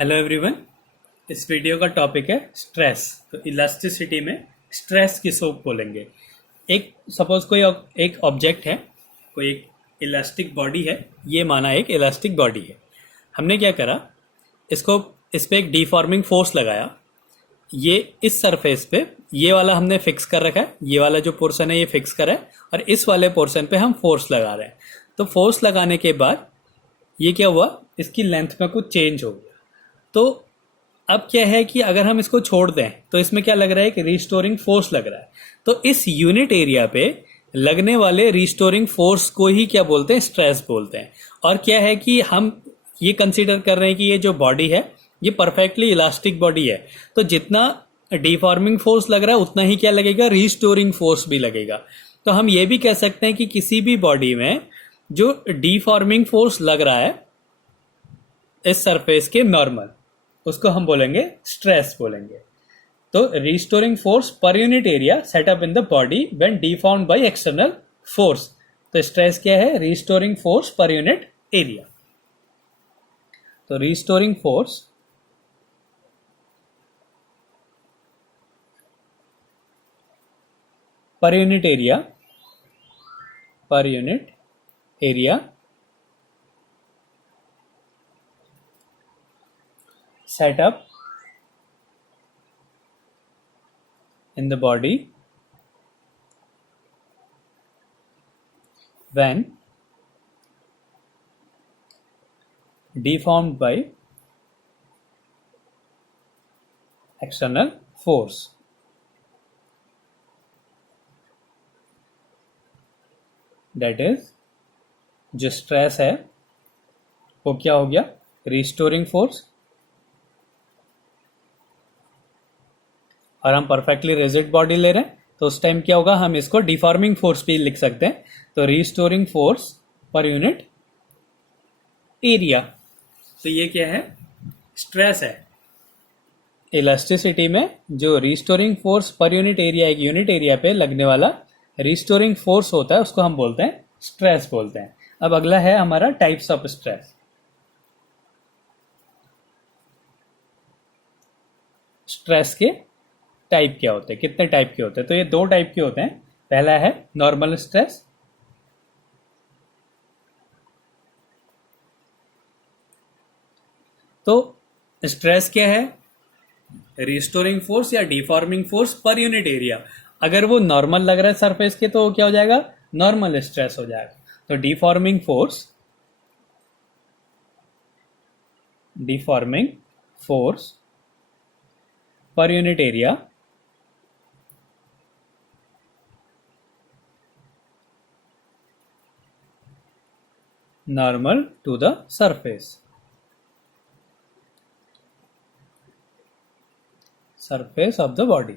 Hello everyone. इस video का topic है स्ट्रेस। तो इलास्टिसिटी में स्ट्रेस किसको बोलेंगे। एक सपोज कोई एक ऑब्जेक्ट है, कोई एक इलास्टिक बॉडी है, ये माना एक इलास्टिक बॉडी है। हमने क्या करा, इसको इस पे एक डिफॉर्मिंग फोर्स लगाया। ये इस सरफेस पे ये वाला हमने फिक्स कर रखा है, ये वाला जो पोर्शन है ये फिक्स करा है, और इस वाले पोर्शन पे हम फोर्स लगा रहे हैं। तो फोर्स लगाने के बाद ये क्या हुआ, इसकी लेंथ में कुछ चेंज हो गया। तो अब क्या है कि अगर हम इसको छोड़ दें तो इसमें क्या लग रहा है कि रिस्टोरिंग फोर्स लग रहा है। तो इस यूनिट एरिया पे लगने वाले रिस्टोरिंग फोर्स को ही क्या बोलते हैं, स्ट्रेस बोलते हैं। और क्या है कि हम ये कंसीडर कर रहे हैं कि ये जो बॉडी है ये परफेक्टली इलास्टिक बॉडी है, तो जितना डिफॉर्मिंग फोर्स लग रहा है उतना ही क्या लगेगा, रिस्टोरिंग फोर्स भी लगेगा। तो हम ये भी कह सकते हैं कि किसी भी बॉडी में जो डिफॉर्मिंग फोर्स लग रहा है इस सरफेस के नॉर्मल, उसको हम बोलेंगे स्ट्रेस बोलेंगे। तो restoring force per unit area set up in the body when deformed by external force. तो स्ट्रेस क्या है, restoring force per unit area. तो restoring force per unit area, per unit area set up in the body when deformed by external force। That is, जो stress है वो क्या हो गया, रिस्टोरिंग फोर्स, और हम परफेक्टली रिजिड बॉडी ले रहे हैं तो उस टाइम क्या होगा, हम इसको डिफॉर्मिंग फोर्स भी लिख सकते हैं। तो restoring force per unit area. तो ये क्या है, स्ट्रेस है। इलास्टिसिटी में जो restoring force per unit area, एक यूनिट एरिया पे लगने वाला रिस्टोरिंग फोर्स होता है, उसको हम बोलते हैं स्ट्रेस बोलते हैं। अब अगला है हमारा टाइप्स ऑफ स्ट्रेस। स्ट्रेस के टाइप क्या होते हैं, कितने टाइप के होते हैं, तो ये दो टाइप के होते हैं। पहला है नॉर्मल स्ट्रेस, तो स्ट्रेस क्या है, रिस्टोरिंग फोर्स या deforming force per unit area. अगर वो नॉर्मल लग रहा है सरफेस के तो क्या हो जाएगा, नॉर्मल स्ट्रेस हो जाएगा। तो deforming force, deforming force per unit area normal to the surface, surface of the body.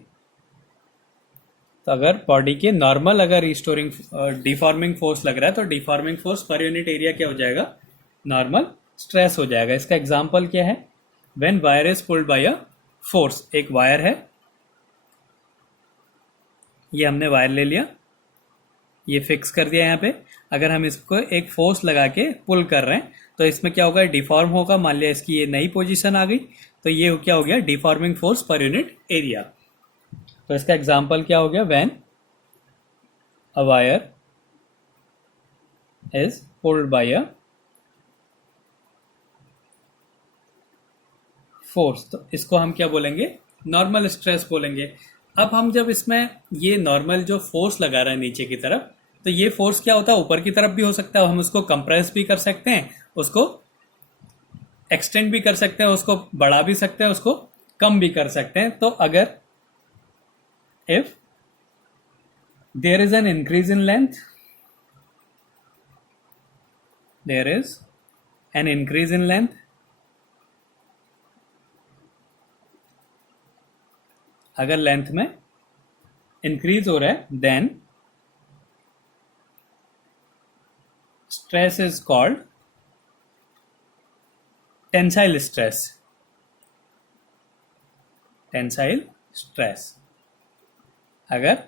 तो अगर बॉडी के नॉर्मल अगर रिस्टोरिंग डिफॉर्मिंग फोर्स लग रहा है तो deforming force per unit area क्या हो जाएगा, नॉर्मल स्ट्रेस हो जाएगा। इसका एग्जांपल क्या है, when wire is pulled bye a force. एक वायर है, ये हमने वायर ले लिया, ये फिक्स कर दिया यहाँ पे। अगर हम इसको एक फोर्स लगा के पुल कर रहे हैं तो इसमें क्या होगा, डिफॉर्म होगा। मान लिया इसकी ये नई पोजीशन आ गई, तो ये क्या हो गया, deforming force per unit area. तो इसका एग्जांपल क्या हो गया, when a wire is pulled bye a force, तो इसको हम क्या बोलेंगे, नॉर्मल स्ट्रेस बोलेंगे। अब हम जब इसमें ये नॉर्मल जो फोर्स लगा रहे हैं नीचे की तरफ, तो ये फोर्स क्या होता है, ऊपर की तरफ भी हो सकता है। हम उसको कंप्रेस भी कर सकते हैं, उसको एक्सटेंड भी कर सकते हैं, उसको बढ़ा भी सकते हैं, उसको कम भी कर सकते हैं। तो अगर if there is an increase in length, there is an increase in length, अगर लेंथ में इंक्रीज हो रहा है, then stress is called tensile stress, tensile stress. अगर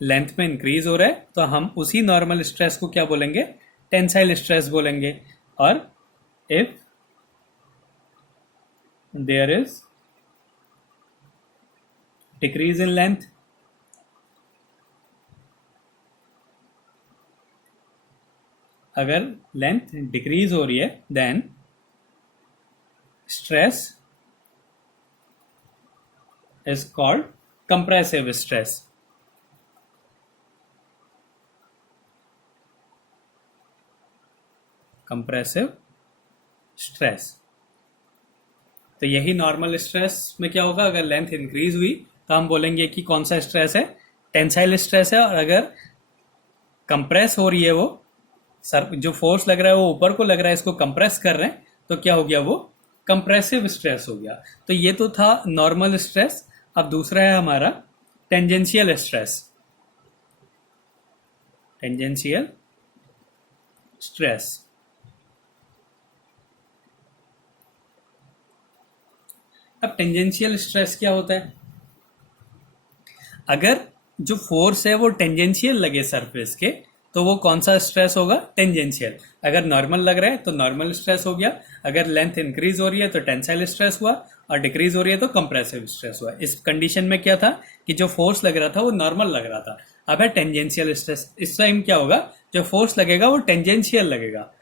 लेंथ में इंक्रीज हो रहा है तो हम उसी नॉर्मल स्ट्रेस को क्या बोलेंगे, टेंसाइल स्ट्रेस बोलेंगे। और if there is decrease in length, अगर लेंथ डिक्रीज हो रही है then stress is called compressive stress. Compressive stress. तो यही नॉर्मल स्ट्रेस में क्या होगा, अगर लेंथ इंक्रीज हुई तो हम बोलेंगे कि कौन सा स्ट्रेस है, टेंसाइल स्ट्रेस है। और अगर कंप्रेस हो रही है वो सर, जो फोर्स लग रहा है वो ऊपर को लग रहा है, इसको कंप्रेस कर रहे हैं, तो क्या हो गया, वो कंप्रेसिव स्ट्रेस हो गया। तो ये तो था नॉर्मल स्ट्रेस। अब दूसरा है हमारा टेंजेंशियल स्ट्रेस। Tangential stress. अब टेंजेंशियल स्ट्रेस क्या होता है, अगर जो फोर्स है वो टेंजेंशियल लगे सरफेस के, तो वो कौन सा स्ट्रेस होगा, टेंजेंशियल। अगर नॉर्मल लग रहा है तो नॉर्मल स्ट्रेस हो गया, अगर लेंथ इंक्रीज हो रही है तो टेंसाइल स्ट्रेस हुआ, और डिक्रीज हो रही है तो कंप्रेसिव स्ट्रेस हुआ। इस कंडीशन में क्या था कि जो फोर्स लग रहा था वो नॉर्मल लग रहा था। अब है टेंजेंशियल स्ट्रेस। इस टाइम क्या होगा, जो फोर्स लगेगा वो टेंजेंशियल लगेगा।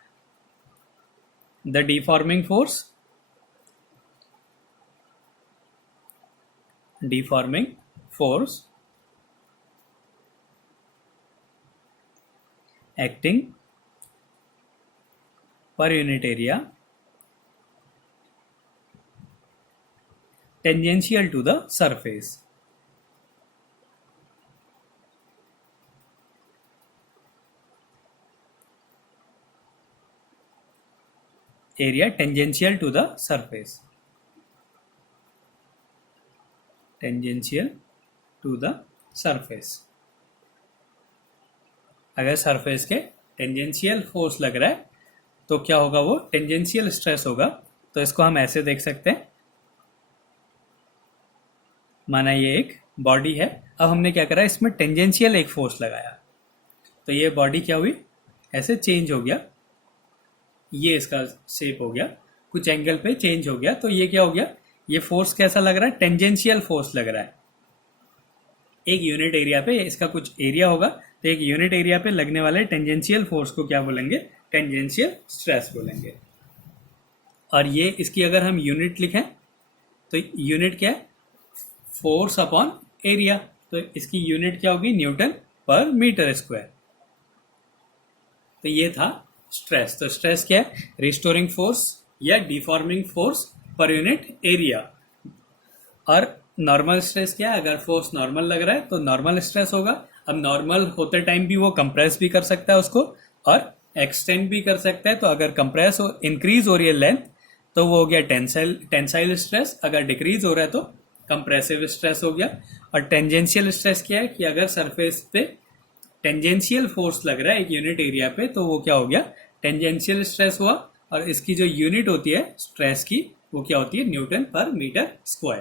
The deforming force, deforming force acting per unit area tangential to the surface. Area tangential to the surface. Tangential to the surface. अगर सरफेस के टेंजेंशियल फोर्स लग रहा है तो क्या होगा, वो टेंजेंशियल स्ट्रेस होगा। तो इसको हम ऐसे देख सकते हैं, माना ये एक बॉडी है, अब हमने क्या करा, इसमें टेंजेंशियल एक फोर्स लगाया, तो ये बॉडी क्या हुई, ऐसे चेंज हो गया, ये इसका शेप हो गया, कुछ एंगल पे चेंज हो गया। तो ये क्या हो गया, ये फोर्स कैसा लग रहा है, टेंजेंशियल फोर्स लग रहा है। एक यूनिट एरिया पे इसका कुछ एरिया होगा, तो एक यूनिट एरिया पे लगने वाले टेंजेंशियल फोर्स को क्या बोलेंगे, टेंजेंशियल स्ट्रेस बोलेंगे। और ये इसकी अगर हम यूनिट लिखें तो यूनिट क्या है, फोर्स अपॉन एरिया। तो इसकी यूनिट क्या होगी, न्यूटन पर मीटर स्क्वायर। तो ये था स्ट्रेस। तो स्ट्रेस क्या है, रिस्टोरिंग फोर्स या deforming force per unit area. और नॉर्मल स्ट्रेस क्या है, अगर फोर्स नॉर्मल लग रहा है तो नॉर्मल स्ट्रेस होगा। अब नॉर्मल होते टाइम भी वो कंप्रेस भी कर सकता है उसको और एक्सटेंड भी कर सकता है। तो अगर कंप्रेस हो, इंक्रीज हो रही है लेंथ, तो वो हो गया टेंसाइल स्ट्रेस। अगर डिक्रीज हो रहा है तो कंप्रेसिव स्ट्रेस हो गया। और टेंजेंशियल स्ट्रेस क्या है कि अगर सरफेस पे टेंजेंशियल फोर्स लग रहा है एक यूनिट एरिया पे, तो वो क्या हो गया, टेंजेंशियल स्ट्रेस हुआ। और इसकी जो यूनिट होती है स्ट्रेस की, वो क्या होती है, न्यूटन पर मीटर स्क्वायर।